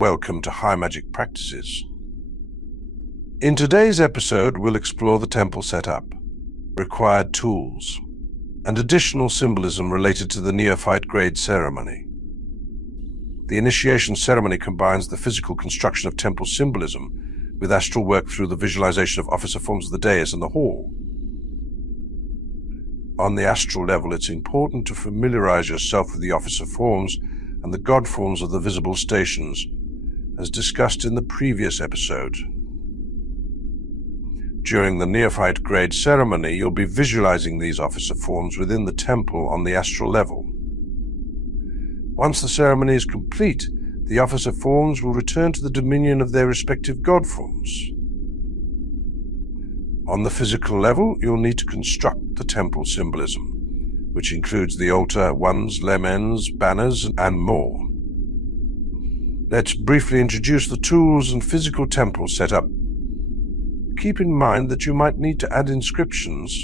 Welcome to High Magick Practices. In today's episode, we'll explore the temple setup, required tools, and additional symbolism related to the Neophyte Grade ceremony. The initiation ceremony combines the physical construction of temple symbolism with astral work through the visualization of officer forms of the dais and the hall. On the astral level, it's important to familiarize yourself with the officer forms and the god forms of the visible stations, as discussed in the previous episode. During the Neophyte Grade ceremony, you'll be visualizing these officer forms within the temple on the astral level. Once the ceremony is complete, the officer forms will return to the dominion of their respective god forms. On the physical level, you'll need to construct the temple symbolism, which includes the altar, wands, lemens, banners, and more. Let's briefly introduce the tools and physical temple setup. Keep in mind that you might need to add inscriptions,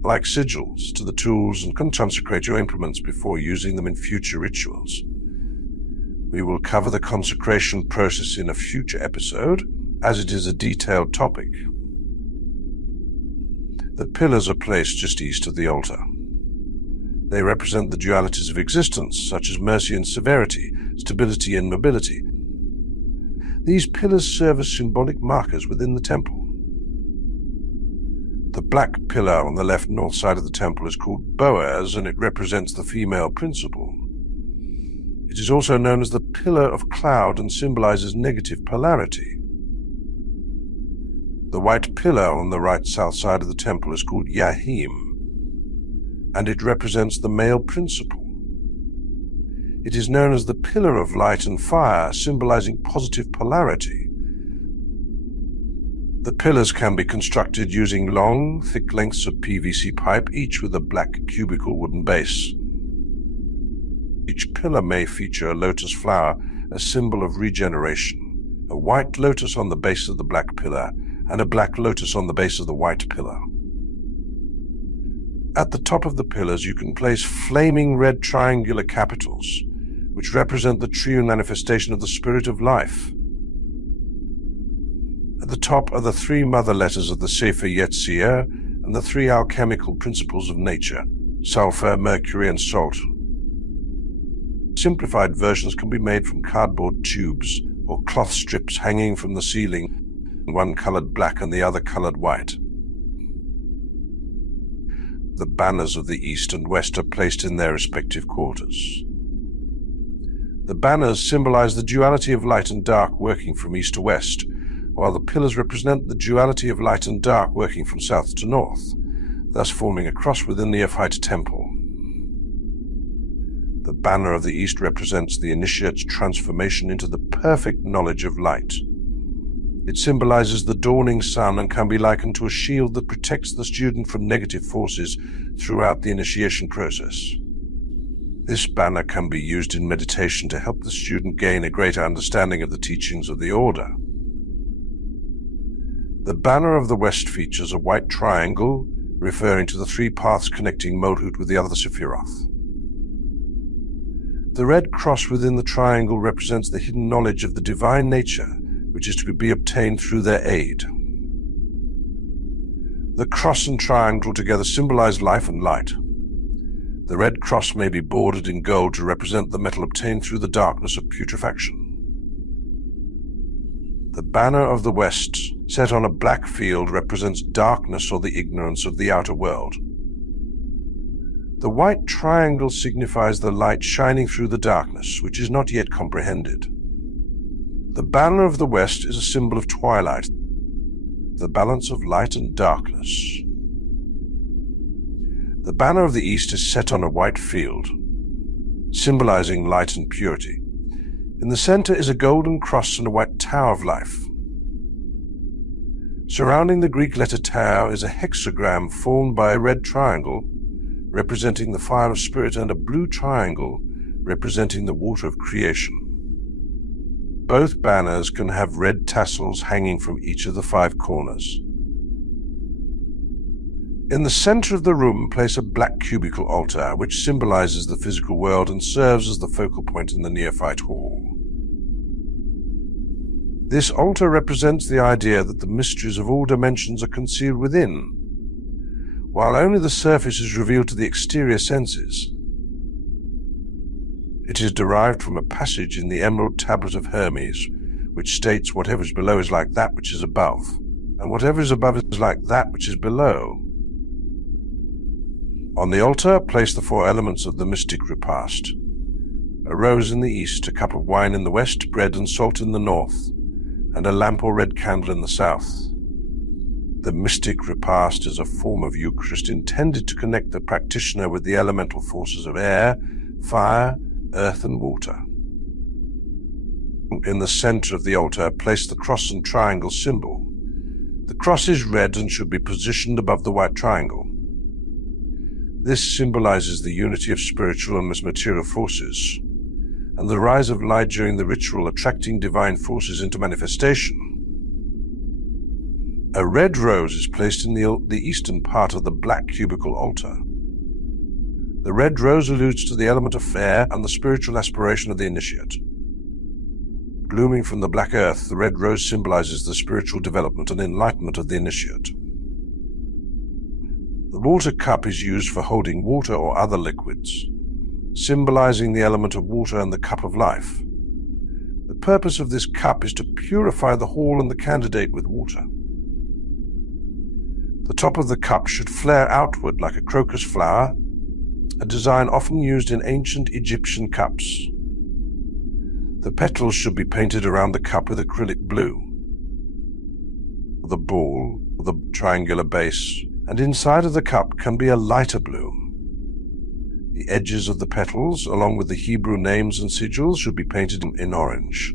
like sigils, to the tools and consecrate your implements before using them in future rituals. We will cover the consecration process in a future episode, as it is a detailed topic. The pillars are placed just east of the altar. They represent the dualities of existence, such as mercy and severity, stability and mobility. These pillars serve as symbolic markers within the temple. The black pillar on the left north side of the temple is called Boaz, and it represents the female principle. It is also known as the pillar of cloud and symbolizes negative polarity. The white pillar on the right south side of the temple is called Yahim, and it represents the male principle. It is known as the pillar of light and fire, symbolizing positive polarity. The pillars can be constructed using long, thick lengths of PVC pipe, each with a black cubical wooden base. Each pillar may feature a lotus flower, a symbol of regeneration, a white lotus on the base of the black pillar, and a black lotus on the base of the white pillar. At the top of the pillars, you can place flaming red triangular capitals, which represent the true manifestation of the spirit of life. At the top are the three mother letters of the Sefer Yetzirah and the three alchemical principles of nature, sulfur, mercury, and salt. Simplified versions can be made from cardboard tubes or cloth strips hanging from the ceiling, one colored black and the other colored white. The banners of the east and west are placed in their respective quarters. The banners symbolize the duality of light and dark working from east to west, while the pillars represent the duality of light and dark working from south to north, thus forming a cross within the Neophyte temple. The banner of the east represents the initiate's transformation into the perfect knowledge of light. It symbolizes the dawning sun and can be likened to a shield that protects the student from negative forces throughout the initiation process. This banner can be used in meditation to help the student gain a greater understanding of the teachings of the order. The banner of the west features a white triangle, referring to the three paths connecting Malhut with the other Sephiroth. The red cross within the triangle represents the hidden knowledge of the divine nature, which is to be obtained through their aid. The cross and triangle together symbolize life and light. The red cross may be bordered in gold to represent the metal obtained through the darkness of putrefaction. The banner of the west, set on a black field, represents darkness or the ignorance of the outer world. The white triangle signifies the light shining through the darkness, which is not yet comprehended. The banner of the west is a symbol of twilight, the balance of light and darkness. The banner of the east is set on a white field, symbolizing light and purity. In the center is a golden cross and a white tower of life. Surrounding the Greek letter tau is a hexagram formed by a red triangle, representing the fire of spirit, and a blue triangle, representing the water of creation. Both banners can have red tassels hanging from each of the 5 corners. In the center of the room, place a black cubical altar, which symbolizes the physical world and serves as the focal point in the Neophyte Hall. This altar represents the idea that the mysteries of all dimensions are concealed within, while only the surface is revealed to the exterior senses. It is derived from a passage in the Emerald Tablet of Hermes, which states whatever is below is like that which is above, and whatever is above is like that which is below. On the altar, place the 4 elements of the mystic repast: a rose in the east, a cup of wine in the west, bread and salt in the north, and a lamp or red candle in the south. The mystic repast is a form of Eucharist intended to connect the practitioner with the elemental forces of air, fire, earth and water. In the center of the altar, place the cross and triangle symbol. The cross is red and should be positioned above the white triangle. This symbolizes the unity of spiritual and material forces, and the rise of light during the ritual, attracting divine forces into manifestation. A red rose is placed in the eastern part of the black cubical altar. The red rose alludes to the element of fire and the spiritual aspiration of the initiate. Blooming from the black earth, the red rose symbolizes the spiritual development and enlightenment of the initiate. The water cup is used for holding water or other liquids, symbolizing the element of water and the cup of life. The purpose of this cup is to purify the hall and the candidate with water. The top of the cup should flare outward like a crocus flower, a design often used in ancient Egyptian cups. The petals should be painted around the cup with acrylic blue. The ball, the triangular base, and inside of the cup can be a lighter blue. The edges of the petals, along with the Hebrew names and sigils, should be painted in orange.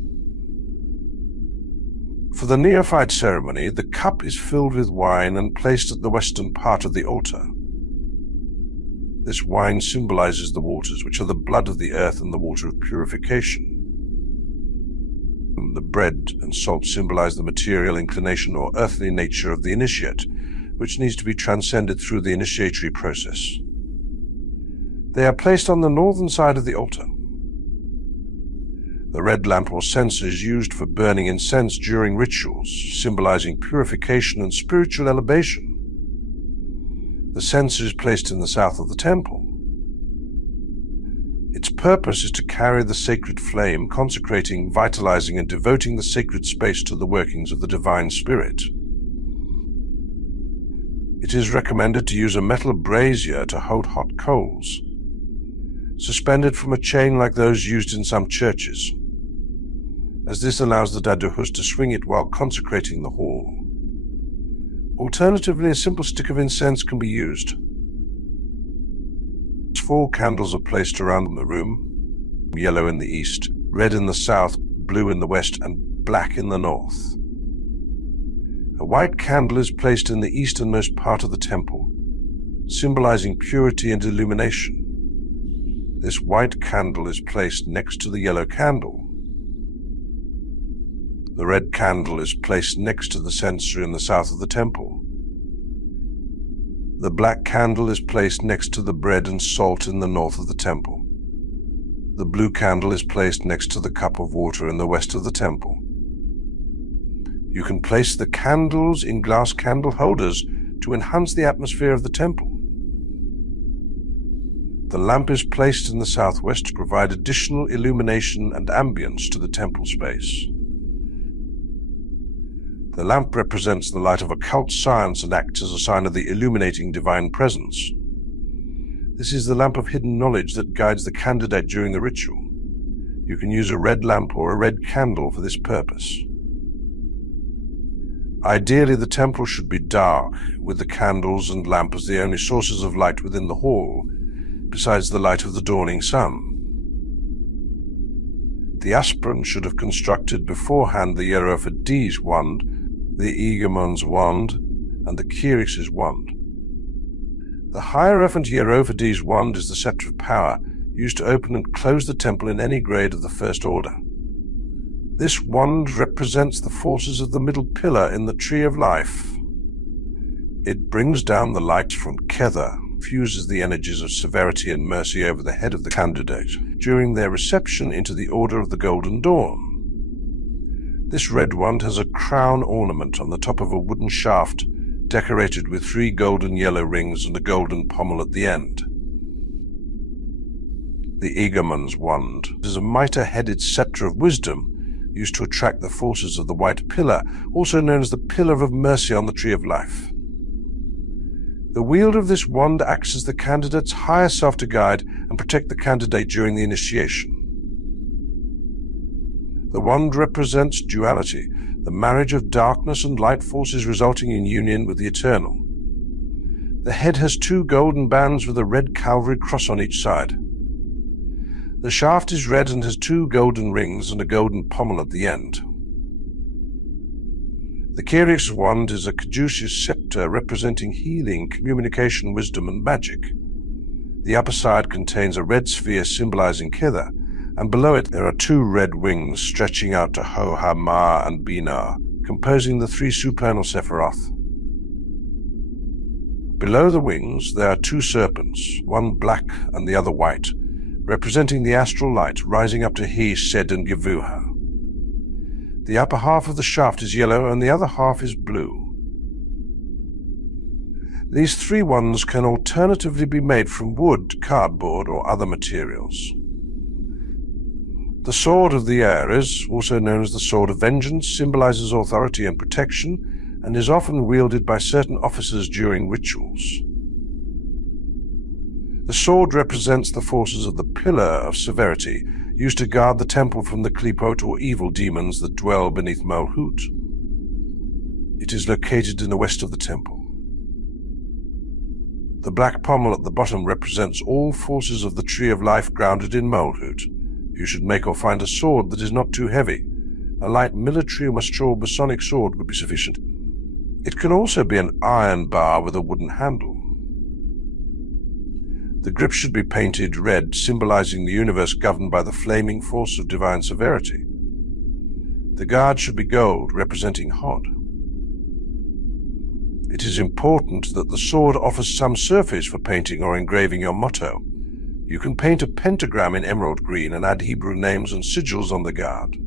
For the Neophyte ceremony, the cup is filled with wine and placed at the western part of the altar. This wine symbolizes the waters, which are the blood of the earth and the water of purification. The bread and salt symbolize the material inclination or earthly nature of the initiate, which needs to be transcended through the initiatory process. They are placed on the northern side of the altar. The red lamp or censer is used for burning incense during rituals, symbolizing purification and spiritual elevation. The censer is placed in the south of the temple. Its purpose is to carry the sacred flame, consecrating, vitalizing, and devoting the sacred space to the workings of the divine spirit. It is recommended to use a metal brazier to hold hot coals, suspended from a chain like those used in some churches, as this allows the daduhus to swing it while consecrating the hall. Alternatively, a simple stick of incense can be used. 4 candles are placed around the room, yellow in the east, red in the south, blue in the west, and black in the north. A white candle is placed in the easternmost part of the temple, symbolizing purity and illumination. This white candle is placed next to the yellow candle. The red candle is placed next to the censer in the south of the temple. The black candle is placed next to the bread and salt in the north of the temple. The blue candle is placed next to the cup of water in the west of the temple. You can place the candles in glass candle holders to enhance the atmosphere of the temple. The lamp is placed in the southwest to provide additional illumination and ambience to the temple space. The lamp represents the light of occult science and acts as a sign of the illuminating divine presence. This is the lamp of hidden knowledge that guides the candidate during the ritual. You can use a red lamp or a red candle for this purpose. Ideally, the temple should be dark, with the candles and lamp as the only sources of light within the hall, besides the light of the dawning sun. The aspirant should have constructed beforehand the Hierophant's wand, the Hegemon's wand, and the Kerux' wand. The Hierophant Hierophant's wand is the scepter of power, used to open and close the temple in any grade of the first order. This wand represents the forces of the middle pillar in the tree of life. It brings down the light from Kether, fuses the energies of severity and mercy over the head of the candidate during their reception into the Order of the Golden Dawn. This red wand has a crown ornament on the top of a wooden shaft, decorated with 3 golden yellow rings and a golden pommel at the end. The Hegemon's wand is a mitre-headed sceptre of wisdom used to attract the forces of the white pillar, also known as the Pillar of Mercy on the Tree of Life. The wielder of this wand acts as the candidate's higher self to guide and protect the candidate during the initiation. The wand represents duality, the marriage of darkness and light forces resulting in union with the eternal. The head has 2 golden bands with a red Calvary cross on each side. The shaft is red and has 2 golden rings and a golden pommel at the end. The Kerux wand is a caduceus scepter representing healing, communication, wisdom, and magic. The upper side contains a red sphere symbolizing Kitha, and below it there are 2 red wings stretching out to Ho, Ha, Ma, and Binah, composing the 3 supernal Sephiroth. Below the wings there are 2 serpents, one black and the other white, representing the astral light rising up to He, Sed, and Givuha. The upper half of the shaft is yellow and the other half is blue. These 3 wands can alternatively be made from wood, cardboard, or other materials. The sword of the Hiereus, also known as the Sword of Vengeance, symbolizes authority and protection and is often wielded by certain officers during rituals. The sword represents the forces of the Pillar of Severity, used to guard the temple from the Klipot or evil demons that dwell beneath Malhut. It is located in the west of the temple. The black pommel at the bottom represents all forces of the Tree of Life grounded in Malhut. You should make or find a sword that is not too heavy. A light military or mature Masonic sword would be sufficient. It can also be an iron bar with a wooden handle. The grip should be painted red, symbolizing the universe governed by the flaming force of divine severity. The guard should be gold, representing Hod. It is important that the sword offers some surface for painting or engraving your motto. You can paint a pentagram in emerald green and add Hebrew names and sigils on the guard.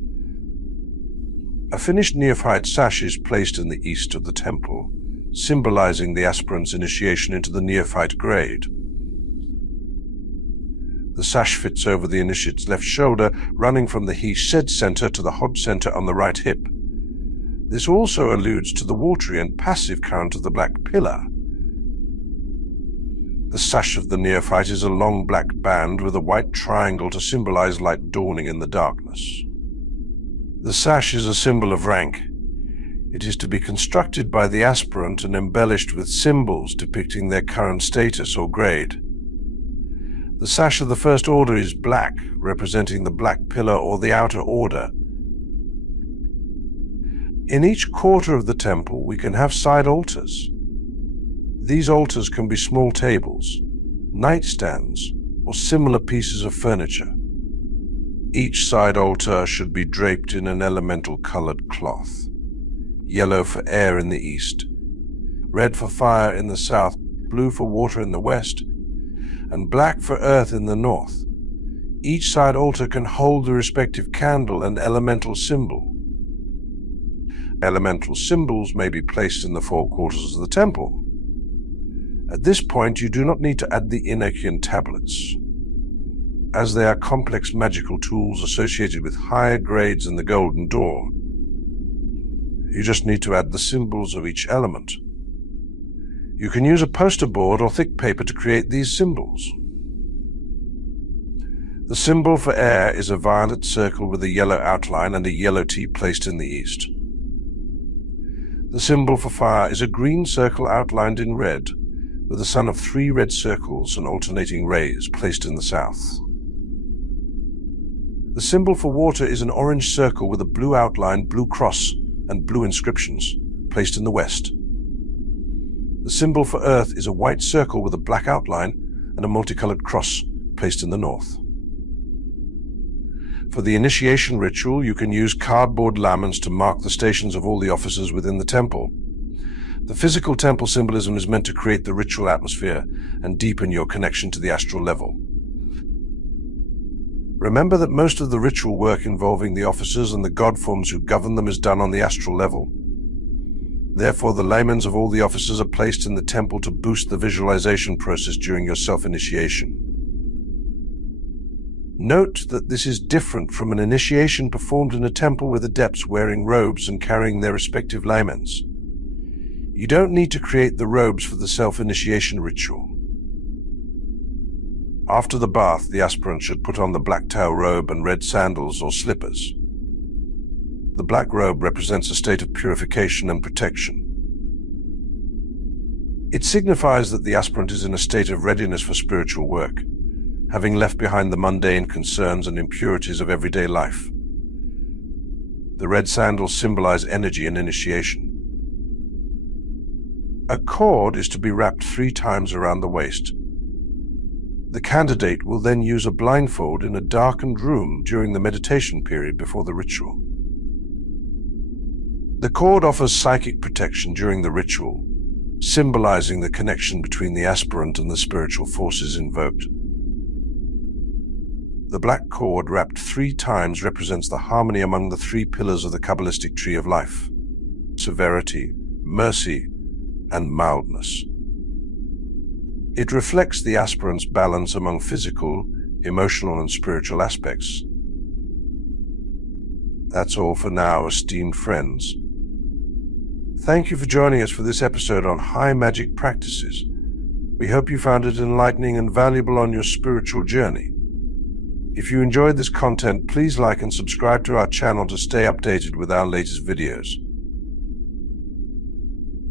A finished neophyte sash is placed in the east of the temple, symbolizing the aspirant's initiation into the Neophyte Grade. The sash fits over the initiate's left shoulder, running from the He Said center to the Hod center on the right hip. This also alludes to the watery and passive current of the black pillar. The sash of the neophyte is a long black band with a white triangle to symbolize light dawning in the darkness. The sash is a symbol of rank. It is to be constructed by the aspirant and embellished with symbols depicting their current status or grade. The sash of the First Order is black, representing the black pillar or the outer order. In each quarter of the temple we can have side altars. These altars can be small tables, nightstands, or similar pieces of furniture. Each side altar should be draped in an elemental colored cloth. Yellow for air in the east, red for fire in the south, blue for water in the west, and black for earth in the north. Each side altar can hold the respective candle and elemental symbol. Elemental symbols may be placed in the 4 quarters of the temple. At this point, you do not need to add the Enochian tablets, as they are complex magical tools associated with higher grades in the Golden Door. You just need to add the symbols of each element. You can use a poster board or thick paper to create these symbols. The symbol for air is a violet circle with a yellow outline and a yellow T placed in the east. The symbol for fire is a green circle outlined in red, with a sun of 3 red circles and alternating rays placed in the south. The symbol for water is an orange circle with a blue outline, blue cross, and blue inscriptions placed in the west. The symbol for earth is a white circle with a black outline and a multicolored cross placed in the north. For the initiation ritual, you can use cardboard laments to mark the stations of all the officers within the temple. The physical temple symbolism is meant to create the ritual atmosphere and deepen your connection to the astral level. Remember that most of the ritual work involving the officers and the god forms who govern them is done on the astral level. Therefore, the lamens of all the officers are placed in the temple to boost the visualization process during your self-initiation. Note that this is different from an initiation performed in a temple with adepts wearing robes and carrying their respective lamens. You don't need to create the robes for the self-initiation ritual. After the bath, the aspirant should put on the black tail robe and red sandals or slippers. The black robe represents a state of purification and protection. It signifies that the aspirant is in a state of readiness for spiritual work, having left behind the mundane concerns and impurities of everyday life. The red sandals symbolize energy and initiation. A cord is to be wrapped 3 times around the waist. The candidate will then use a blindfold in a darkened room during the meditation period before the ritual. The cord offers psychic protection during the ritual, symbolizing the connection between the aspirant and the spiritual forces invoked. The black cord wrapped 3 times represents the harmony among the 3 pillars of the Kabbalistic tree of life: severity, mercy, and mildness. It reflects the aspirant's balance among physical, emotional, and spiritual aspects. That's all for now, esteemed friends. Thank you for joining us for this episode on High Magick Practices. We hope you found it enlightening and valuable on your spiritual journey. If you enjoyed this content, please like and subscribe to our channel to stay updated with our latest videos.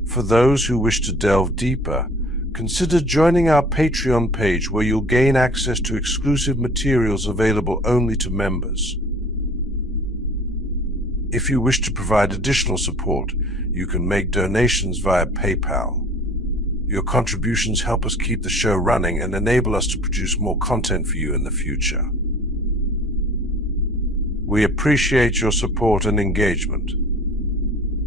For those who wish to delve deeper, consider joining our Patreon page, where you'll gain access to exclusive materials available only to members. If you wish to provide additional support, you can make donations via PayPal. Your contributions help us keep the show running and enable us to produce more content for you in the future. We appreciate your support and engagement.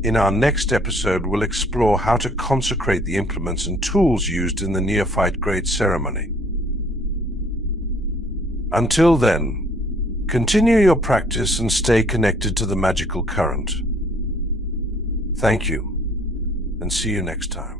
In our next episode, we'll explore how to consecrate the implements and tools used in the Neophyte Grade ceremony. Until then, continue your practice and stay connected to the magical current. Thank you, and see you next time.